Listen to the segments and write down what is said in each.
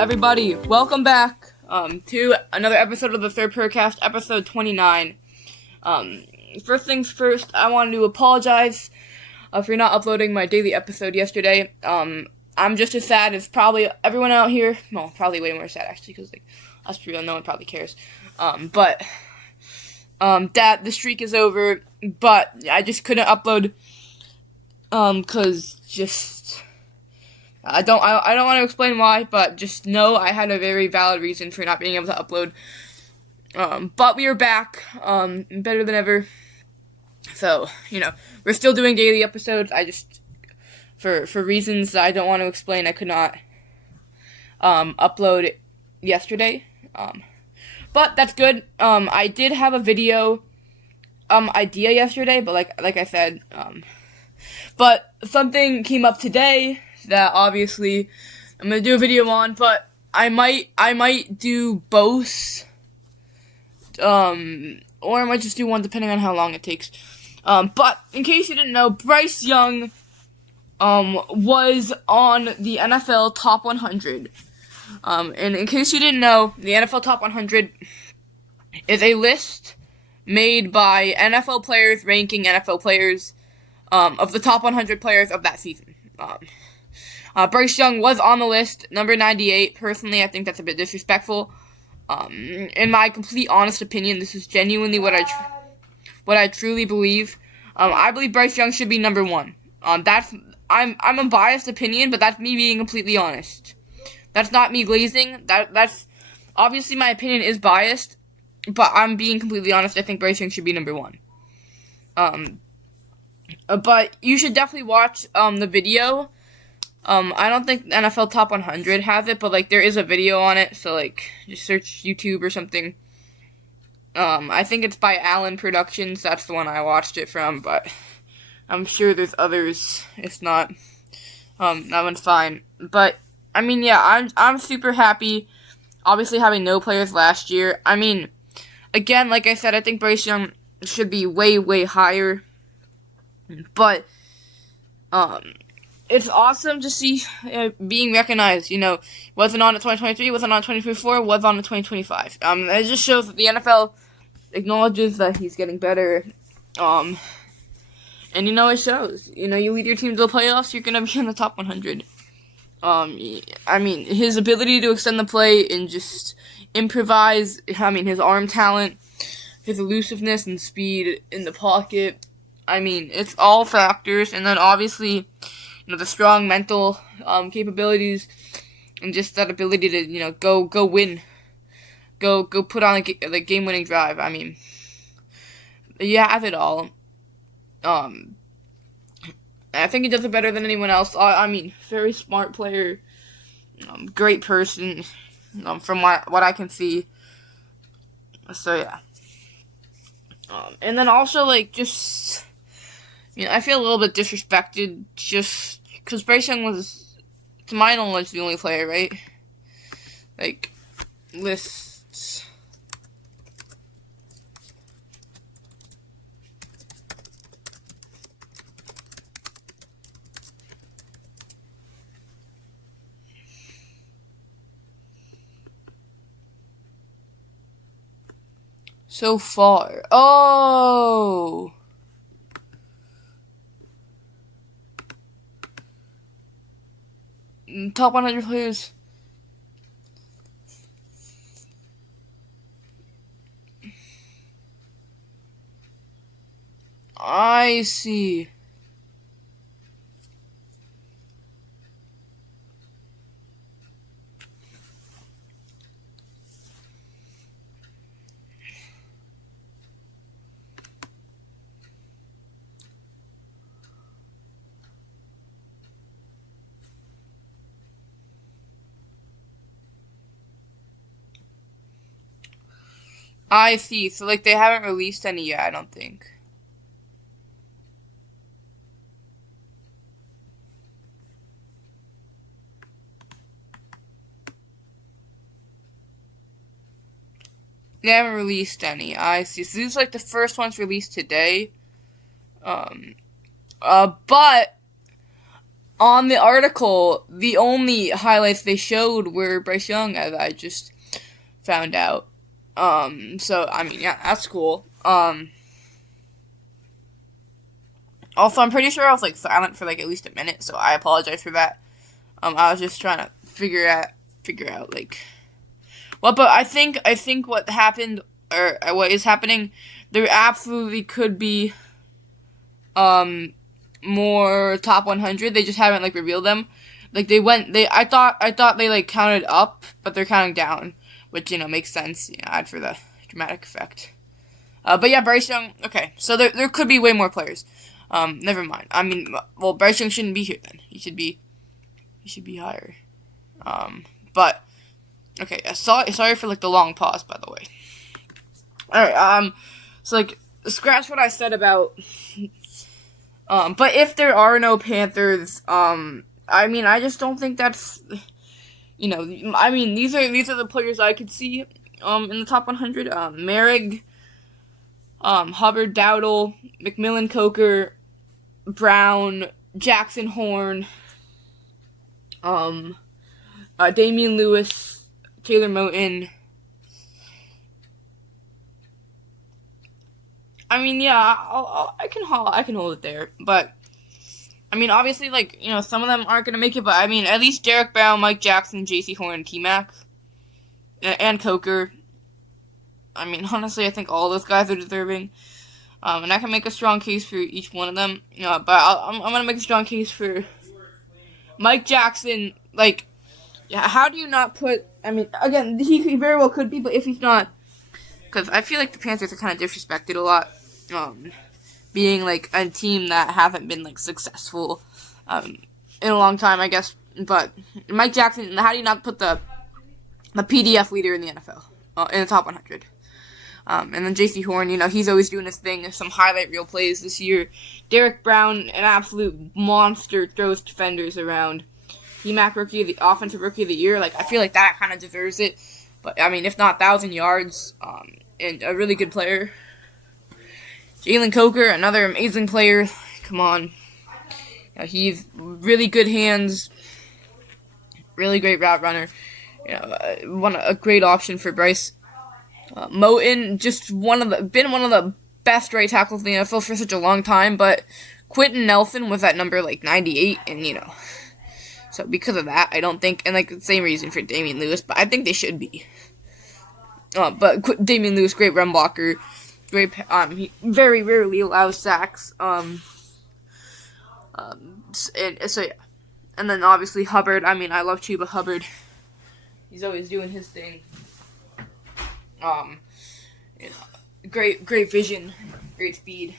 everybody, welcome back to another episode of the Sir Purrcast, episode 29. First things first, I wanted to apologize for not uploading my daily episode yesterday. I'm just as sad as probably everyone out here. Well, probably way more sad actually, because that's real. No one probably cares. But that the streak is over. But I just couldn't upload. Cause just I don't want to explain why, but just know I had a very valid reason for not being able to upload. But we are back, better than ever. So, we're still doing daily episodes. I just, for reasons that I don't want to explain, I could not, upload yesterday. But that's good. I did have a video, idea yesterday, but like I said, but something came up today that obviously I'm gonna do a video on, but I might do both, or I might just do one depending on how long it takes. But in case you didn't know, Bryce Young, was on the NFL Top 100. And in case you didn't know, the NFL Top 100 is a list made by NFL players ranking NFL players, of the top 100 players of that season. Bryce Young was on the list, number 98. Personally, I think that's a bit disrespectful. In my complete honest opinion, this is genuinely what I truly believe. I believe Bryce Young should be number 1. I'm a biased opinion, but that's me being completely honest. That's not me glazing. That's obviously my opinion is biased, but I'm being completely honest. I think Bryce Young should be number 1. But you should definitely watch the video. I don't think NFL Top 100 has it, but there is a video on it, so just search YouTube or something. I think it's by Allen Productions. That's the one I watched it from, but I'm sure there's others. If not, that one's fine. But I mean, yeah, I'm super happy. Obviously, having no players last year. I mean, again, like I said, I think Bryce Young should be way, way higher. But it's awesome to see being recognized. Wasn't on in 2023, wasn't on in 2024, was on in 2025. It just shows that the NFL acknowledges that he's getting better. And it shows. You lead your team to the playoffs, you're gonna be in the top 100. I mean, his ability to extend the play and just improvise. I mean, his arm talent, his elusiveness and speed in the pocket. I mean, it's all factors, and then obviously, the strong mental capabilities, and just that ability to go win, go put on a game-winning drive. I mean, you have it all. I think he does it better than anyone else. I mean, very smart player, great person, from what I can see. So yeah. And then also just. I feel a little bit disrespected just because Bryce Young was, to my knowledge, the only player, right? Lists. So far. Oh! Top 100 players. I see. I see. So, they haven't released any yet, I don't think. They haven't released any. I see. So, these are, the first ones released today. But on the article, the only highlights they showed were Bryce Young, as I just found out. So, I mean, yeah, that's cool. Also, I'm pretty sure I was, like, silent for, like, at least a minute, so I apologize for that. I was just trying to figure out, like, well, but I think what happened, or what is happening, there absolutely could be, more top 100. They just haven't, like, revealed them. Like, I thought they, like, counted up, but they're counting down, which, makes sense, add for the dramatic effect. But yeah, Bryce Young, okay, so there could be way more players. Never mind. I mean, well, Bryce Young shouldn't be here then. He should be higher. But, okay, sorry for, like, the long pause, by the way. Alright, so, like, scratch what I said about, but if there are no Panthers, I mean, I just don't think that's, I mean, these are the players I could see, in the top 100, Merrick, Hubbard, Dowdle, McMillan, Coker, Brown, Jackson Horn, Damian Lewis, Taylor Moton. I mean, yeah, I can hold it there, but I mean, obviously, like, some of them aren't gonna make it, but I mean, at least Derek Brown, Mike Jackson, J.C. Horn, and T-Mac, and Coker. I mean, honestly, I think all those guys are deserving. And I can make a strong case for each one of them. But I'm gonna make a strong case for Mike Jackson. Like, yeah, how do you not put? I mean, again, he very well could be, but if he's not, because I feel like the Panthers are kind of disrespected a lot, being like a team that haven't been like successful, in a long time, I guess. But Mike Jackson, how do you not put the PDF leader in the NFL in the top 100? And then J.C. Horn, he's always doing his thing. Some highlight reel plays this year. Derek Brown, an absolute monster, throws defenders around. T-Mac, offensive rookie of the year. Like, I feel like that kind of deserves it. But, I mean, if not 1,000 yards, and a really good player. Jalen Coker, another amazing player. Come on. He's really good hands. Really great route runner. A great option for Bryce. Moton, just been one of the best right tackles in the NFL for such a long time, but Quentin Nelson was at number, like, 98, and, so because of that, I don't think, and, like, the same reason for Damian Lewis, but I think they should be. But Damian Lewis, great run blocker, great, he very rarely allows sacks, so, yeah. And then, obviously, Hubbard, I mean, I love Chuba Hubbard. He's always doing his thing. Great vision, great speed.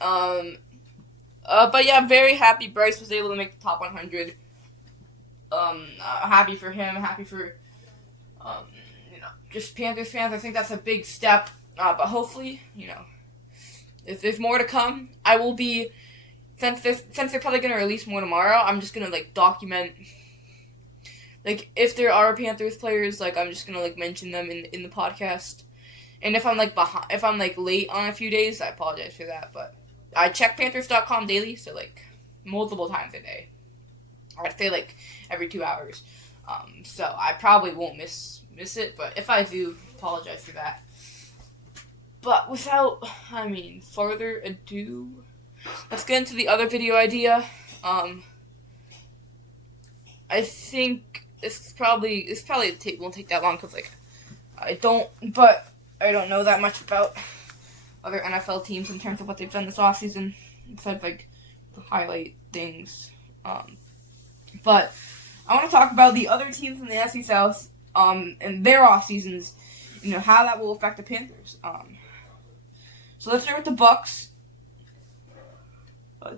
But yeah, I'm very happy Bryce was able to make the top 100. Happy for him, happy for, just Panthers fans. I think that's a big step. But hopefully, if there's more to come, I will be, since they're probably going to release more tomorrow, I'm just going to, like, document, like, if there are Panthers players, like, I'm just going to, like, mention them in the podcast. And if I'm, like, late on a few days, I apologize for that. But I check Panthers.com daily, so, like, multiple times a day. I'd say, like, every 2 hours. So I probably won't miss it, but if I do, apologize for that. But without, further ado, let's get into the other video idea. I think it's probably won't take that long because, like, I don't know that much about other NFL teams in terms of what they've done this offseason, besides, like, the highlight things. But I want to talk about the other teams in the NFC South, and their off seasons, how that will affect the Panthers. So let's start with the Bucks.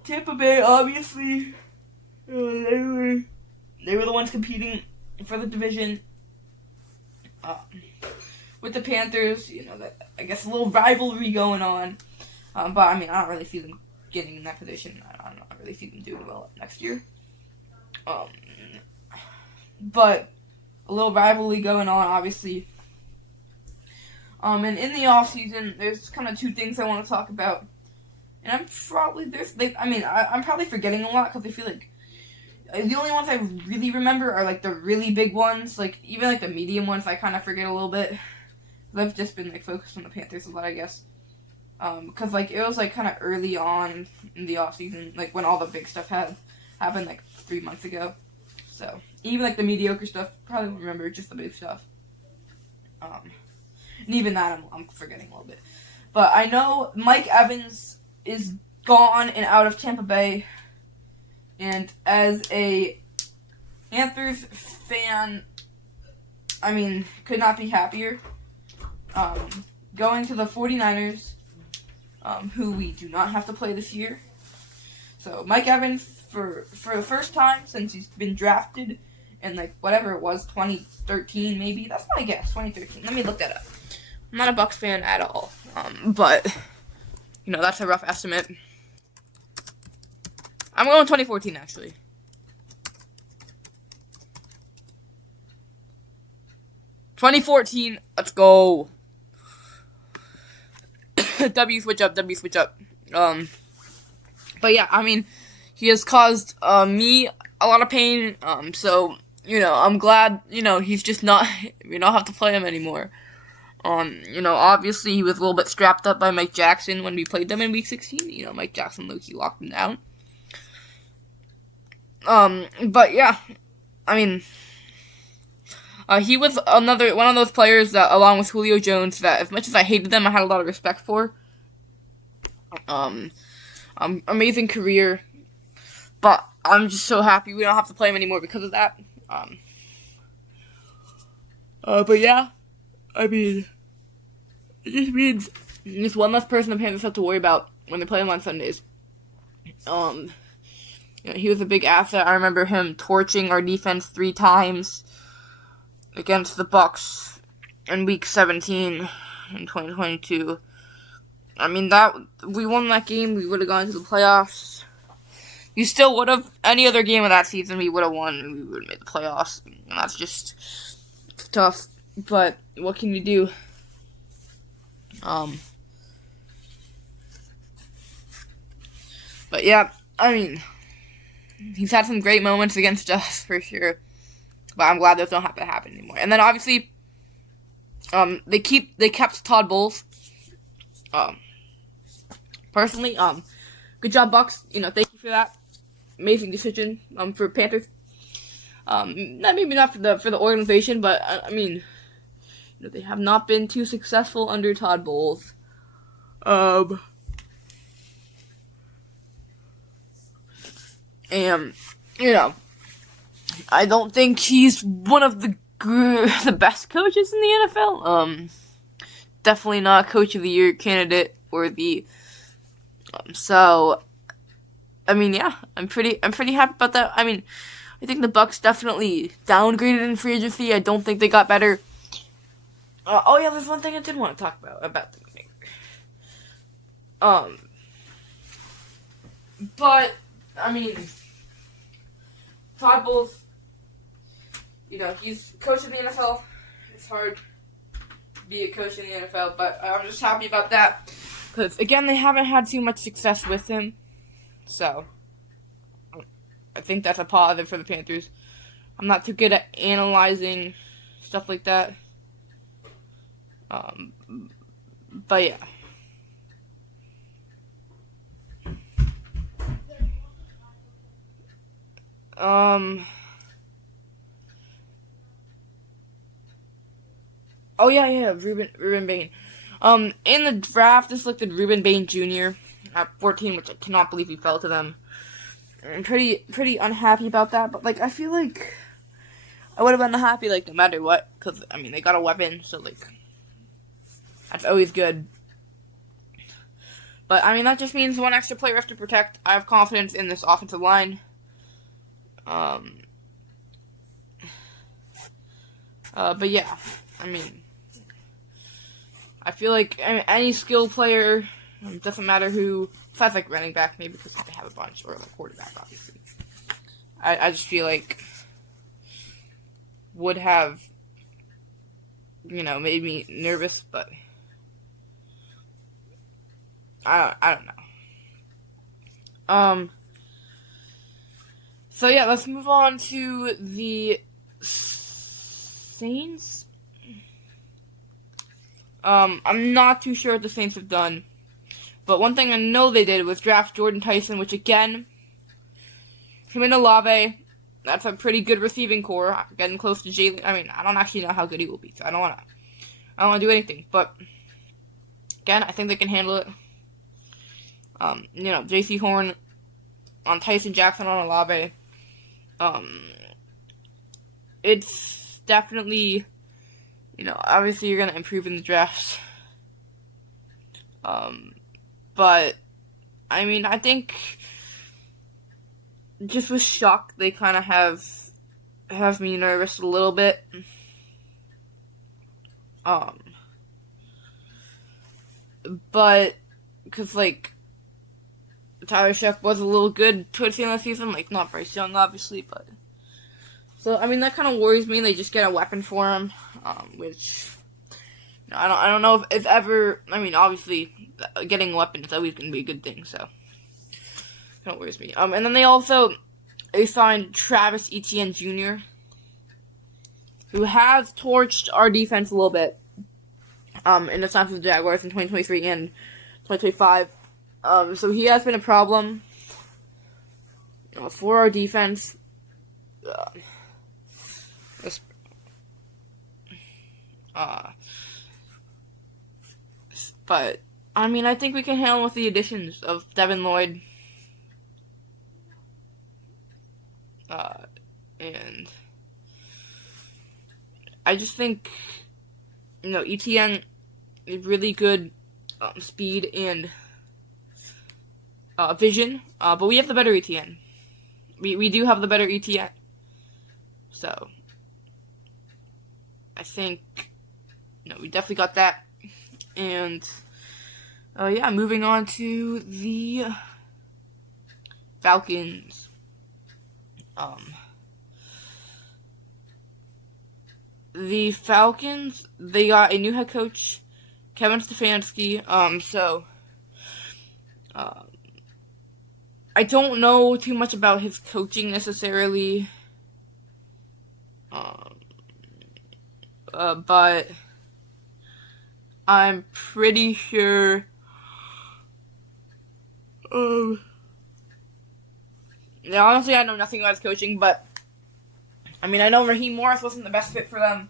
Tampa Bay, obviously, they were the ones competing for the division. With the Panthers, I guess a little rivalry going on. But I don't really see them getting in that position. I don't really see them doing well next year. But a little rivalry going on, obviously. And in the offseason, there's kind of two things I want to talk about. And I'm probably I'm probably forgetting a lot because I feel like the only ones I really remember are like the really big ones. Like even like the medium ones, I kind of forget a little bit. I've just been like focused on the Panthers a lot, I guess. Because like it was like kind of early on in the off season, like when all the big stuff had happened like 3 months ago. So even like the mediocre stuff, probably won't remember just the big stuff. And even that I'm forgetting a little bit. But I know Mike Evans is gone and out of Tampa Bay, and as a Panthers fan, could not be happier. Going to the 49ers, who we do not have to play this year. So Mike Evans, for the first time since he's been drafted in like whatever it was, 2013 maybe. That's my guess, 2013. Let me look that up. I'm not a Bucs fan at all, but that's a rough estimate. I'm going 2014 actually. 2014, let's go. W switch up. But yeah, he has caused me a lot of pain. So I'm glad he's just not. We don't have to play him anymore. Obviously he was a little bit strapped up by Mike Jackson when we played them in Week 16. Mike Jackson low-key locked him down. But yeah, he was one of those players that, along with Julio Jones, that as much as I hated them, I had a lot of respect for. Amazing career, but I'm just so happy we don't have to play him anymore because of that. But yeah, it just means just one less person the Panthers have to worry about when they play him on Sundays. He was a big asset. I remember him torching our defense 3 times against the Bucs in Week 17 in 2022. That we won that game, we would have gone to the playoffs. We still would have. Any other game of that season, we would have won, and we would have made the playoffs. And that's just tough. But what can you do? But yeah, he's had some great moments against us for sure. But I'm glad those don't have to happen anymore. And then obviously, they kept Todd Bowles. Personally, good job, Bucs. Thank you for that. Amazing decision. For Panthers. Maybe not for the organization, but they have not been too successful under Todd Bowles. And I don't think he's one of the best coaches in the NFL. Definitely not Coach of the Year candidate or the. Yeah, I'm pretty happy about that. I think the Bucs definitely downgraded in free agency. I don't think they got better. There's one thing I did want to talk about the meeting. But Todd Bowles, he's coach of the NFL. It's hard to be a coach in the NFL, but I'm just happy about that. Because, again, they haven't had too much success with him. So, I think that's a positive for the Panthers. I'm not too good at analyzing stuff like that. But yeah. Ruben Bain. In the draft, this looked at Ruben Bain Jr. at 14, which I cannot believe he fell to them. I'm pretty unhappy about that, but, I feel like I would have been happy, no matter what, because, they got a weapon, so, that's always good. But, that just means one extra player we have to protect. I have confidence in this offensive line. But yeah, I feel like any skill player, doesn't matter who, besides running back, maybe because they have a bunch, or quarterback, obviously. I just feel like would have, made me nervous, but I don't know. So yeah, let's move on to the Saints. I'm not too sure what the Saints have done, but one thing I know they did was draft Jordan Tyson, which again, him and Olave, that's a pretty good receiving core. Getting close to Jalen. I mean, I don't actually know how good he will be, so I don't wanna do anything. But again, I think they can handle it. J.C. Horn on Tyson, Jackson on Olave. It's definitely, obviously you're gonna improve in the draft. But I mean, I think just with shock, they kind of have me nervous a little bit. But because Tyler Sheck was a little good towards the end of the season, not Bryce Young, obviously, but so I mean that kind of worries me. They just get a weapon for him, which I don't know if ever. I mean, obviously, getting a weapon is always going to be a good thing, so kind of worries me. And then they signed Travis Etienne Jr., who has torched our defense a little bit in the time for the Jaguars in 2023 and 2025. So he has been a problem for our defense. But I mean, I think we can handle with the additions of Devin Lloyd, and I just think ETN is really good speed and vision, but we have the better ETN. We do have the better ETN, so I think we definitely got that. And moving on to the Falcons. The Falcons, they got a new head coach, Kevin Stefanski. I don't know too much about his coaching necessarily. But I'm pretty sure. Honestly, I know nothing about his coaching, but I mean, I know Raheem Morris wasn't the best fit for them.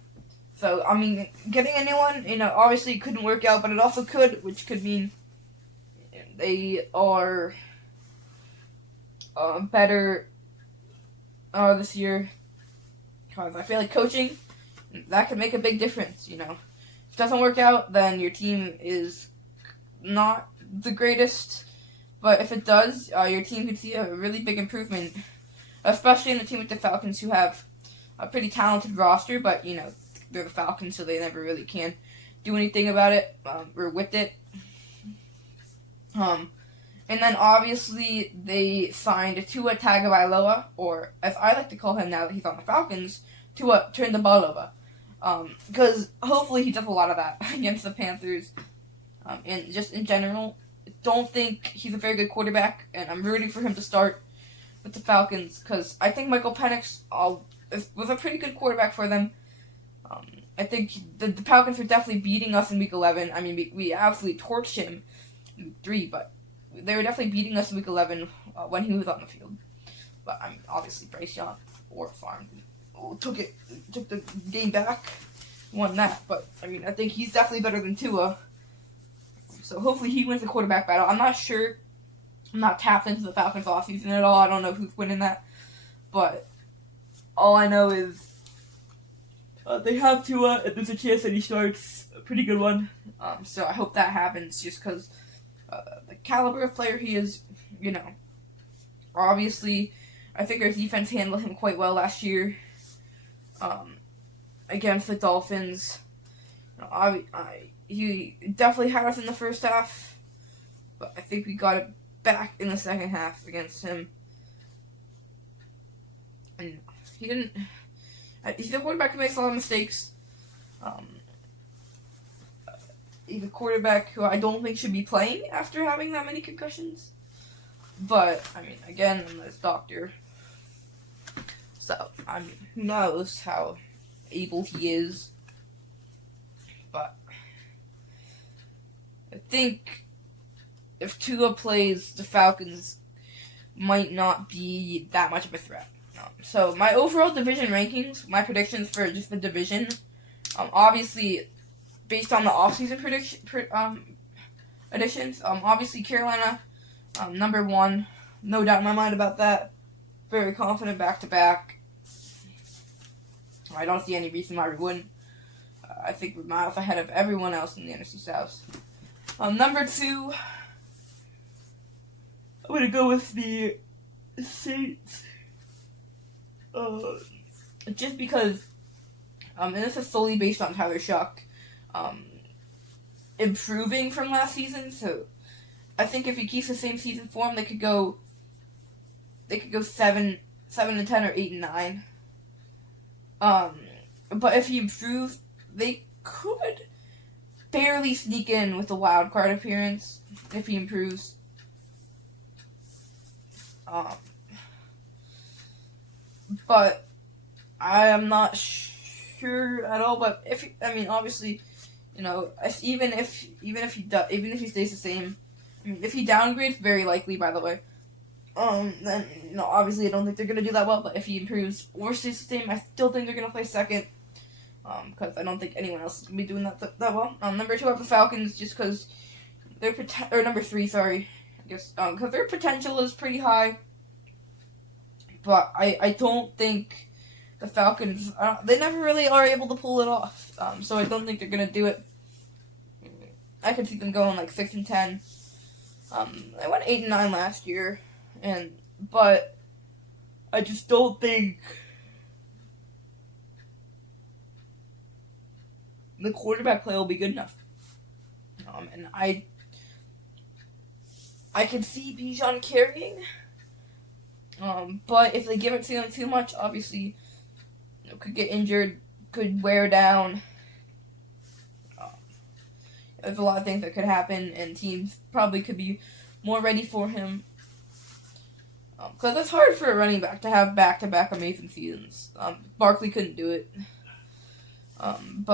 So, I mean, getting a new one, obviously it couldn't work out, but it also could, which could mean they are better this year. Because I feel like coaching, that could make a big difference, If it doesn't work out, then your team is not the greatest. But if it does, your team could see a really big improvement, especially in the team with the Falcons, who have a pretty talented roster, but, they're the Falcons, so they never really can do anything about it, or with it. And then, obviously, they signed Tua Tagovailoa, or, as I like to call him now that he's on the Falcons, Tua Turn the Ball Over. Because hopefully he does a lot of that against the Panthers. And just in general, don't think he's a very good quarterback, and I'm rooting for him to start with the Falcons, because I think Michael Penix was a pretty good quarterback for them. I think the Falcons were definitely beating us in Week 11. I mean, we absolutely torched him in Week 3, but they were definitely beating us in Week 11 when he was on the field. But, I mean, obviously, Bryce Young or Farm took the game back, won that. But, I mean, I think he's definitely better than Tua. So, hopefully he wins the quarterback battle. I'm not sure. I'm not tapped into the Falcons offseason at all. I don't know who's winning that. But all I know is they have Tua, and there's a chance that he starts a pretty good one. So I hope that happens, just because the caliber of player he is, obviously, I think our defense handled him quite well last year against the Dolphins. He definitely had us in the first half, but I think we got it back in the second half against him. And he didn't. He's a quarterback who makes a lot of mistakes. He's a quarterback who I don't think should be playing after having that many concussions. But, I mean, again, I'm this doctor. So, I mean, who knows how able he is. But I think if Tua plays, the Falcons might not be that much of a threat. So my overall division rankings, my predictions for just the division, obviously based on the offseason additions, obviously Carolina, number 1, no doubt in my mind about that. Very confident back-to-back. I don't see any reason why we wouldn't. I think we're miles ahead of everyone else in the NFC South. Number 2, I'm going to go with the Saints. Just because, and this is solely based on Tyler Shuck, improving from last season. So, I think if he keeps the same season form, they could go 7-10 or 8-9. But if he improves, they could barely sneak in with a wild card appearance if he improves. But I am not sure at all. But obviously, even if he stays the same, if he downgrades, very likely, by the way. Then obviously I don't think they're gonna do that well. But if he improves or stays the same, I still think they're gonna play second. Because I don't think anyone else is gonna be doing that well. Number 2 I have the Falcons, just because or number 3, sorry, I guess, because their potential is pretty high. But I don't think the Falcons, they never really are able to pull it off. So I don't think they're going to do it. I could see them going like 6-10. They went 8-9 last year. But I just don't think the quarterback play will be good enough. And I can see Bijan carrying. But if they give it to him too much, obviously, could get injured, could wear down. There's a lot of things that could happen, and teams probably could be more ready for him. Because it's hard for a running back to have back-to-back amazing seasons. Barkley couldn't do it. And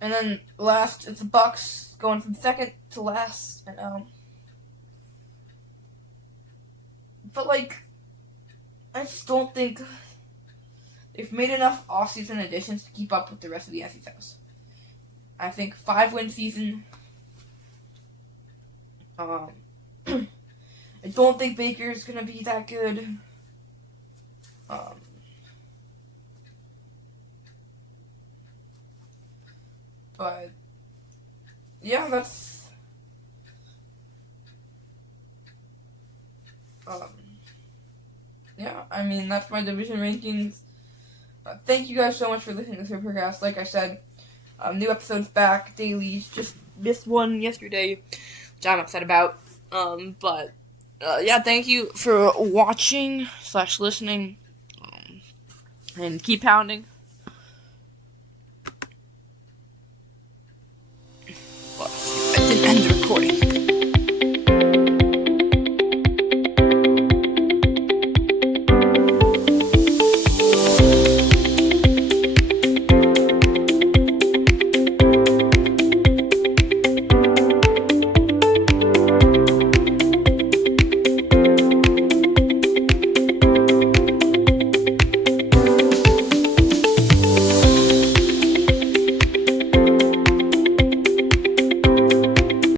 then last, it's the Bucs going from second to last, and but, I just don't think they've made enough off-season additions to keep up with the rest of the NFC South. I think 5-win season. I don't think Baker's going to be that good. But, yeah, that's... that's my division rankings. Thank you guys so much for listening to Sir Purrcast. Like I said, new episodes back, dailies. Just missed one yesterday, which I'm upset about. Thank you for watching / listening. And keep pounding. Well, I didn't end the recording.